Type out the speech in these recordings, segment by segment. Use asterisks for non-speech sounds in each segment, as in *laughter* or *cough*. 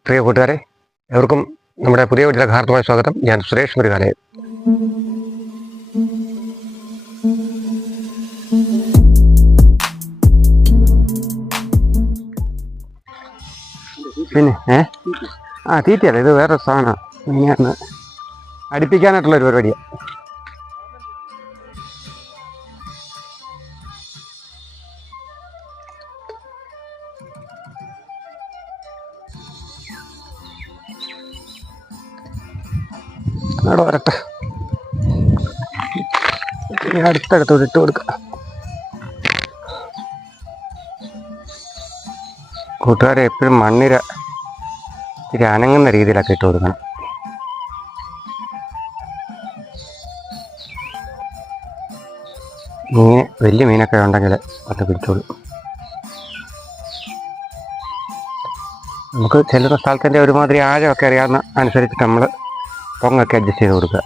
പ്രിയ കൂട്ടുകാരെ എവർക്കും നമ്മുടെ പുതിയ വീട്ടിലെ ഹാർദമായ സ്വാഗതം. ഞാൻ സുരേഷ് മുരുകാലയൻ പിന്നെ ഏ? ആ തീറ്റയല്ല? ഇത് വേറെ സാധനമാണ്. അടുപ്പിക്കാനായിട്ടുള്ള ഒരു പരിപാടിയാണ് അവിടെ വരട്ടെ. ഇനി അടുത്തടുത്തോട്ട് ഇട്ട് കൊടുക്കാം. കൂട്ടുകാരെ എപ്പോഴും മണ്ണിര ഇത്തിരി രീതിയിലൊക്കെ ഇട്ട് കൊടുക്കണം. മീൻ വലിയ മീനൊക്കെ ഉണ്ടെങ്കിൽ അത് പിടിച്ചോളൂ നമുക്ക് ചെല്ലുന്ന സ്ഥലത്തിന്റെ ഒരുമാതിരി ആഴമൊക്കെ അറിയാവുന്ന അനുസരിച്ചിട്ട് നമ്മൾ പൊങ്ങൊക്കെ അഡ്ജസ്റ്റ് ചെയ്ത് കൊടുക്കുക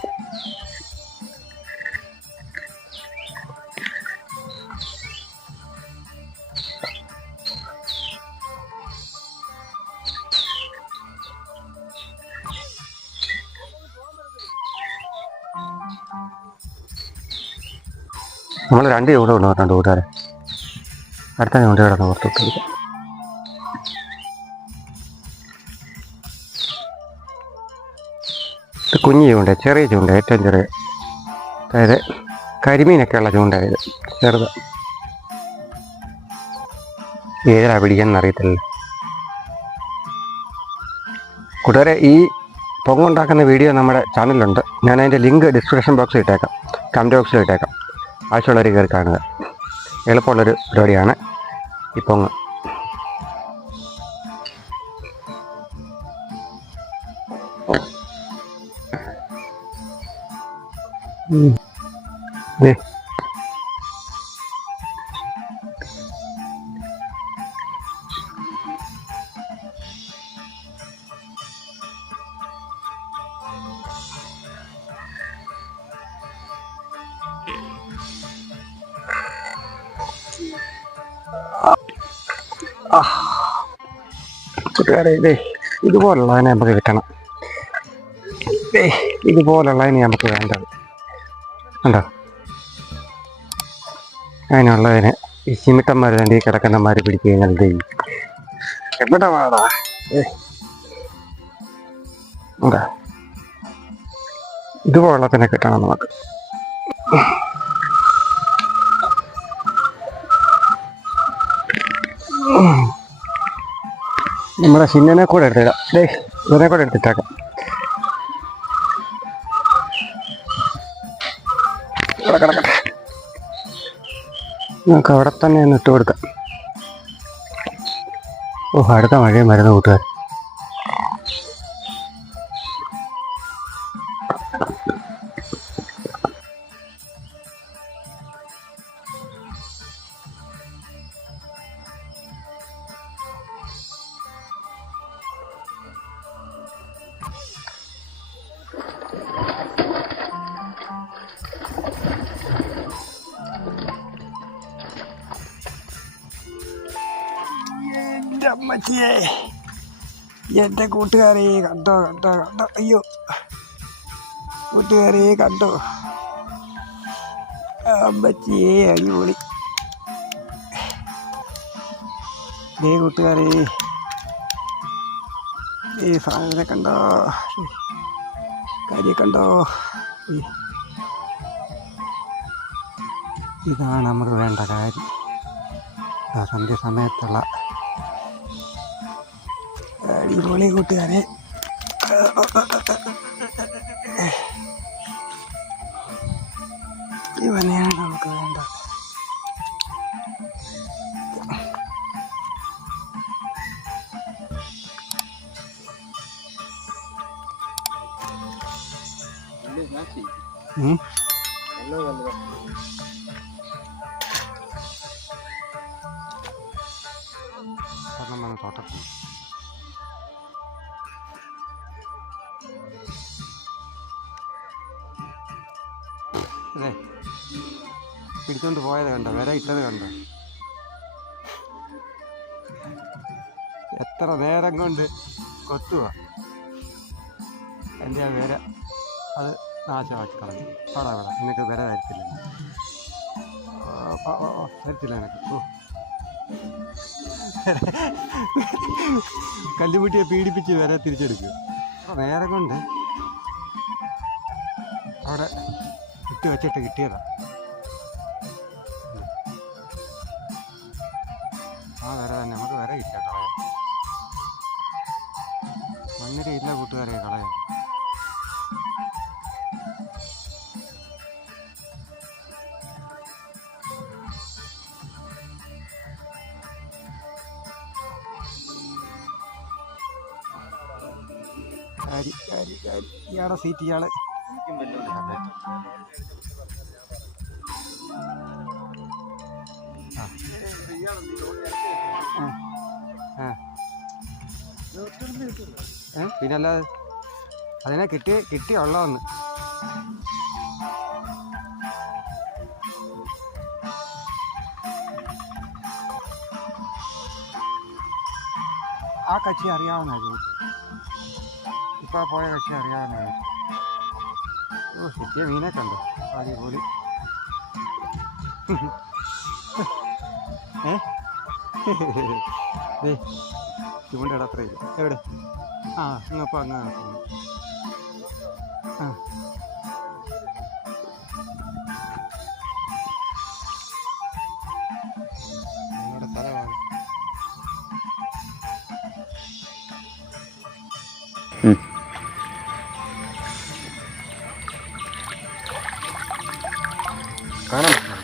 നമ്മൾ രണ്ട് ചൂട് കൊണ്ടുവന്നിട്ടുണ്ട് കൂട്ടുകാരെ അടുത്ത ചൂട് കിടന്ന് പുറത്തോട്ട് ഇത് കുഞ്ഞു ചൂണ്ട ചെറിയ ചൂണ്ട ഏറ്റവും ചെറിയ. അതായത് കരിമീനൊക്കെ ഉള്ള ഇത് ചെറുത്. ഏതാ പിടിക്കാന്ന് അറിയത്തില്ല. കൂട്ടുകാരെ ഈ പൊങ്ങുണ്ടാക്കുന്ന വീഡിയോ നമ്മുടെ ചാനലിലുണ്ട്. ഞാൻ അതിന്റെ ലിങ്ക് ഡിസ്ക്രിപ്ഷൻ ബോക്സിൽ ഇട്ടേക്കാം. കമന്റ് ബോക്സിൽ ഇട്ടേക്കാം. ആവശ്യമുള്ളവർ കയറി കാണുക. എളുപ്പമുള്ളൊരു പരിപാടിയാണ് ഈ പൊങ്ങ്. ഉം. ദേ. കൂട്ടുകാരെ ഇതേ ഇതുപോലുള്ളതിനെ നമുക്ക് കിട്ടണം ദേ ഇതുപോലുള്ളതിനെ നമുക്ക് വേണ്ടത് ഉണ്ടോ അതിനുള്ളതിന് ഈ ചിമിട്ടന്മാർ രണ്ട് ഈ കിടക്കുന്നമാർ പിടിച്ചു കഴിഞ്ഞാൽ വേടാ? ഉണ്ടോ? ഇതുപോലുള്ളതിനെ കിട്ടണം നമുക്ക്. നമ്മുടെ ചിന്നനെ കൂടെ എടുത്തിടാം. ഇതിനെ കൂടെ എടുത്തിട്ടേക്കാം. നമുക്ക് അവിടെ തന്നെ ഒന്ന് ഇട്ട് കൊടുക്കാം. ഓ അടുത്ത മഴയും വരുന്ന കൂട്ടുകാർ അമ്മച്ചിയെ എന്റെ കൂട്ടുകാരെ കണ്ടോ കണ്ടോ കണ്ടോ? അയ്യോ. കൂട്ടുകാരെ കണ്ടോ? അമ്മച്ചിയെ അടിപൊളി. ദേ കൂട്ടുകാരെ. ഈ സാധനം കണ്ടോ? കാര്യം കണ്ടോ? ഇതാണ് നമുക്ക് വേണ്ട കാര്യം. സന്ധ്യ സമയത്തുള്ള അടിപൊളി കൂട്ടുകാരെ ഇവനെയാണ് നമുക്ക് വേണ്ടത് ഉം. ഒരെണ്ണം വന്ന് തോട്ടത്തിൽ അതെ പിടിച്ചോണ്ട് പോയത് കണ്ടോ? വര ഇട്ടത് കണ്ടോ? എത്ര നേരം കൊണ്ട് കൊത്തുക എന്റെ ആ വിര അത് നാശമാക്കി കളഞ്ഞു പാടാ പറ നിനക്ക് വിര തരത്തില്ല. തരത്തില്ല നിനക്ക്. ഓ. കല്ലുപൂട്ടിയെ പീഡിപ്പിച്ച് വരെ തിരിച്ചെടുക്കുക. നേരം കൊണ്ട് അവിടെ ഇട്ട് വെച്ചിട്ട് കിട്ടിയതാ. ആ വര തന്നെ നമുക്ക് വര ഇല്ല കളയാൻ. മണ്ണിര ഇല്ല കൂട്ടുകാരെ കളയാൻ. ഇയാളെ സീറ്റ് ഇയാളെ? പിന്നല്ലാതെ അതിനെ കിട്ടി കിട്ടി ഉള്ളതെന്ന്. ആ കക്ഷി അറിയാവുന്ന ഇപ്പൊ ആ പോയ കക്ഷി അറിയാവുന്ന ഓ മീനെ കണ്ടോ? അടിപൊളി. ഏ? ദേ, ചൂണ്ടയുടെ എവിടെ? ആ ഇങ്ങപ്പോൾ അങ്ങ് ആ. കാണുന്നുണ്ടോ.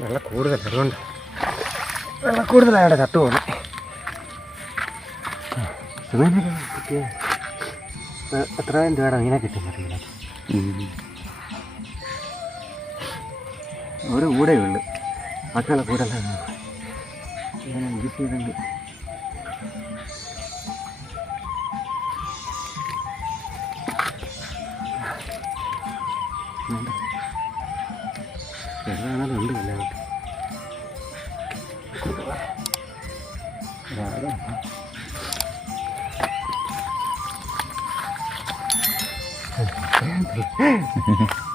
വെള്ളം കൂടുതൽ അതുകൊണ്ട്. വെള്ളം കൂടുതലായോടെ ചത്തു പോകുന്നു കിട്ടിയ എത്രയും രൂപയുടെ മീനെ കിട്ടുന്നത് ഇതിനകത്ത്? ഒരു കൂടെയുള്ളൂ ഉള്ളു. മക്കളെ കൂടെ ഇങ്ങനെ യൂസ് ചെയ്തുണ്ട് ചെറുതാണല്ലോ ഉണ്ട് എല്ലാവർക്കും. രാവിലെ *laughs*